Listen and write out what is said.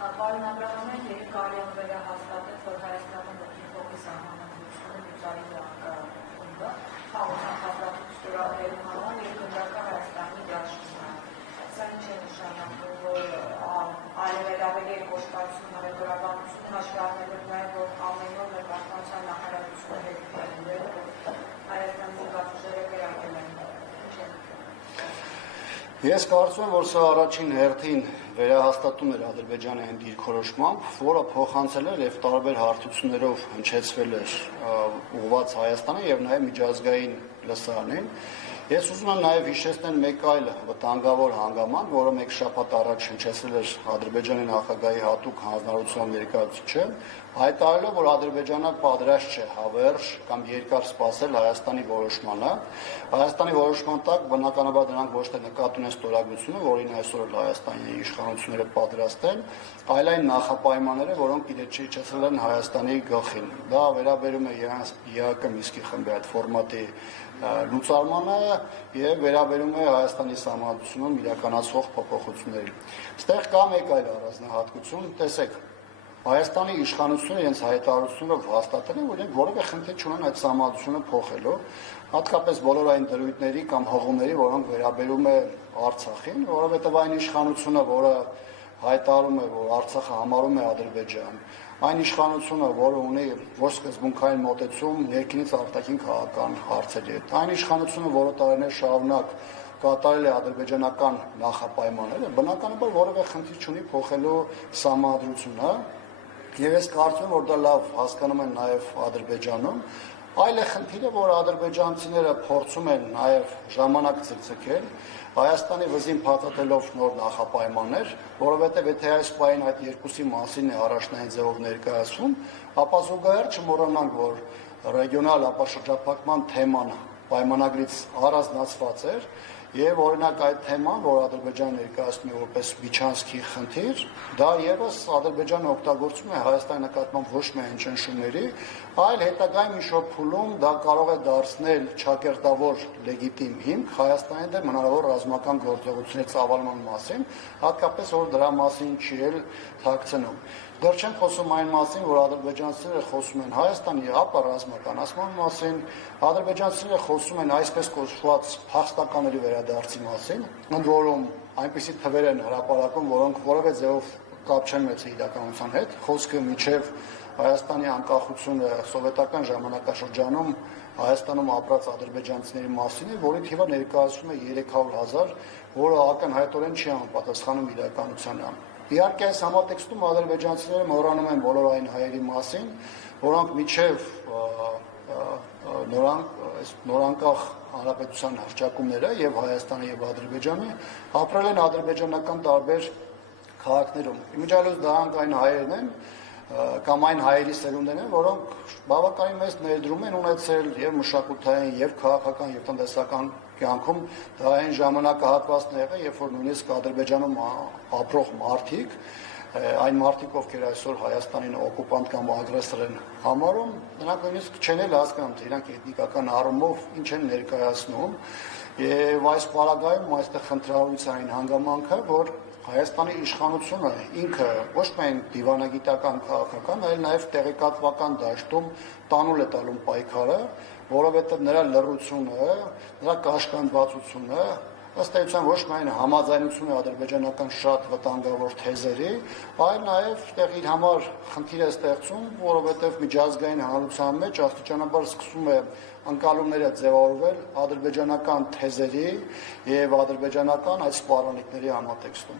Պարոն Աբրահամյան, երբ կարելի է վերահաստատել, որ Հայաստանում փոխի սահմանադրությունը միջազգային անկախությունը, հաղորդակցությունների համար եւ գնդական Հայաստանի դաշինքն։ Սա ինչ է նշանակում, որ ավելի կոշտացում հռետորաբանությունը հաշվի առնելով նաեւ որ ամեն օր մեր պաշտպանության նախարարությունը հետքրել Հայաստանի զինվորները վերակել են։ Ես կարծում եմ, որ սա առաջին հերթին վերահաստատում էր Ադրբեջանի այն դիրքորոշմամբ, որը փոխանցել էր եւ տարբեր հարթություններով հնչեցվել էր ուղղված Հայաստանը եւ նաեւ միջազգային լսարանին։ Ես ուզում եմ նաեւ հիշեցնել մեկ այլ վտանգավոր հանգամանք, որը մեկ շաբաթ առաջ հնչեցրել էր Ադրբեջանի նախագահի հատուկ հանձնարարության ներկայացուցիչը, հայտարարելով, որ Ադրբեջանը պատրաստ չէ հավերժ կամ երկար սպասել Հայաստանի որոշմանը։ Հայաստանի որոշման տակ բնականաբար դրանք ոչ թե նկատի ունեն ստորագրությունը, որին այսօր Հայաստանի իշխանությունները պատրաստ են, այլ այն նախապայմանները, որոնք իջեցրել են Հայաստանի գլխին։ Դա վերաբերում է ԵԱՀԿ Մինսկի խմբի այդ ֆորմատի լուծարմանը եւ վերաբերում է Հայաստանի սահմանադրությունում իրականացվող փոփոխություններին։ Այստեղ կա մեկ այլ առանձնահատկություն, տեսեք, Հայաստանի իշխանությունը իրենց հայտարարությունով հաստատել են, որ իրենք որևէ խնդիր չունեն այդ սահմանադրությունը փոխելու, հատկապես բոլոր այն դրույթների կամ հղումների, որոնք վերաբերում է Արցախին, որովհետեւ այն իշխանությունը, որը հայտարարում է, որ Արցախը համարում է Ադրբեջան, այն իշխանությունը, որը ունի ոչ սկզբունքային մոտեցում ներքինից արտաքին քաղաքական հարցերի հետ, այն իշխանությունը, որը տարիներ շարունակ կատարել է ադրբեջանական նախապայմանները, բնականաբար որևէ խնդիր չունի փոխելու սահմանադրությունը, եւ ես կարծում եմ, որ դա լավ հասկանում են նաեւ Ադրբեջանում, այլ է խնդիրը, որ ադրբեջանցիները փորձում են նաեւ ժամանակ ցրցկել Հայաստանի վզին փաթաթելով նոր նախապայմաններ, որովհետև եթե այս պահին այդ երկուսի մասին է առաջնային ձևով ներկայացվում, ապա զուգահեռ չմոռանանք, որ ռեգիոնալ ապաշրջափակման թեման պայմանագրից առանձնացված էր եւ օրինակ այդ թեման, որ Ադրբեջանը ներկայացնում է որպես միջանցքի խնդիր, դա եւս Ադրբեջանը օգտագործում է Հայաստանի նկատմամբ ոչ միայն ճնշումների, այլ հետագայում ինչ-որ փուլում դա կարող է դարձնել ճակերտավոր լեգիտիմ հիմք Հայաստանի դեմ հնարավոր ռազմական գործողությունների ծավալման մասին, հատկապես որ դրա մասին չի էլ թաքցնում։ Դեռ չեմ խոսում այն մասին, որ ադրբեջանցիները խոսում են Հայաստանի ապա ռազմականացման մասին, ադրբեջանցիները խոսում են այսպես կոչված փախստականների վերադարձի մասին, ընդ որում այնպիսի թվեր են հրապարակում, որոնք որևէ ձևով կապ չեն ունեցել իրականության հետ, խոսքը միջև Հայաստանի անկախությունը սովետական ժամանակաշրջանում Հայաստանում ապրած ադրբեջանցիների մասին է, որի թիվը ներկայացնում է 300,000, որը ակնհայտորեն չի համապատասխանում իրականությանը։ Իհարկե այս համատեքստում ադրբեջանցիները մոռանում են բոլոր այն հայերի մասին, որոնք միջև նորանկախ հանրապետության հռչակումները եւ Հայաստանի եւ Ադրբեջանի ապրել են ադրբեջանական տարբեր քաղաքներում։ Իմիջիալոց դրանք այն հայերն են կամ այն հայերի սերունդն են, որոնք բավականին մեծ ներդրում են ունեցել եւ մշակութային եւ քաղաքական եւ տնտեսական կյանքում դա այն ժամանակահատվածն է եղել, երբ որ նույնիսկ Ադրբեջանում ապրող մարդիկ, այն մարդիկ, ովքեր այսօր Հայաստանին օկուպանտ կամ ագրեսոր են համարում, նրանք նույնիսկ չեն էլ հասկանում, թե իրանք էթնիկական առումով ինչ են ներկայացնում, եւ այս պարագայում այստեղ խնդրահարության հանգամանքը, որ Հայաստանի իշխանությունը ինքը ոչ միայն դիվանագիտական քաղաքական, այլ նաև տեղեկատվական դաշտում տանուլ է տալու պայքարը, որովհետև նրա լռությունը, նրա կաշկանդվածությունը ըստ էության ոչ միայն համաձայնություն է ադրբեջանական շատ վտանգավոր թեզերի, այլ նաև այդտեղ իր համար խնդիր է ստեղծում, որովհետև միջազգային հանրության մեջ աստիճանաբար սկսում է ընկալումները ձևավորվել ադրբեջանական թեզերի եւ ադրբեջանական այդ սպառնալիքների համատեքստում։